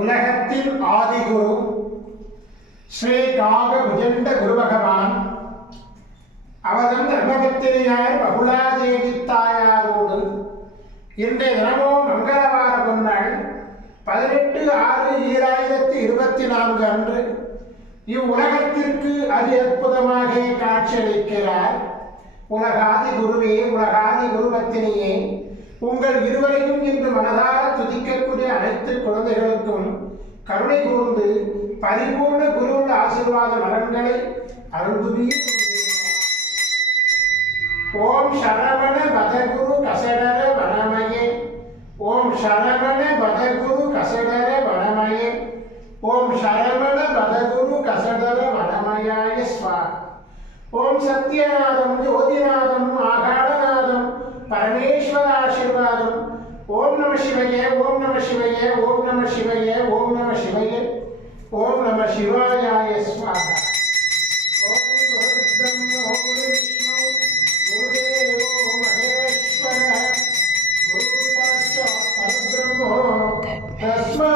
உலகத்தின் ஆதிகுரு ஸ்ரீ காக விஜண்ட குரு பகவான் அவதம் தர்மபத்திரியார் பகுலாதேவி தாயாரோடு இன்றைய தினமோ மங்களவார பொன்னாள் 18/6/2024 அன்று இவ்வுலகத்திற்கு அதி அற்புதமாக காட்சியளிக்கிறார். உலகாதி குருவே, உலகாதி குருபத்தினியே, உங்கள் இருவரையும் இன்று மனதார துதிக்கக்கூடிய அனைத்து குழந்தைகளுக்கும் கருணை கூர்ந்து பரிபூர்ண குருவுள்ள ஆசீர்வாத நலன்களை அருள்புரிய. ஓம் சரவண பதகுரு கசடர வனமயே, ஓம் சரவண பதகுரு கசடர வனமயே, ஓம் சரவண பதகுரு கசடர வனமயாய ஸ்வாஹா. ஓம் சத்யநாதம் ஜோதிநாதம் ஆகாடநாதம் பரமேஸ்வர ஆசீர்வாதம். ஓம் நம சிவய, ஓம் நம சிவய, ஓம் நம சிவய, ஓம் நம சிவய, ஓம் நம சிவாயாய ஸ்வாஹா. ஓம் குருர்பிரம்ம குரு விஷ்ணு குருதேவோ மகேஸ்வரः குரு சாட்சாத் பரபிரம்மோ தஸ்மை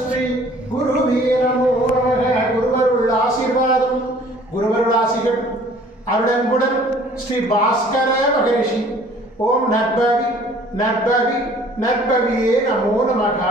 ஸ்ரீ குருவே நமோ நமः. குருவருள் ஆசீர்வாதம், குருவருள் ஆசிகள் அருடன்புடன் ஸ்ரீ பாஸ்கர மகரிஷி. ஓம் நற்பவி நற்பவி நற்பவியே நமோ நமகா.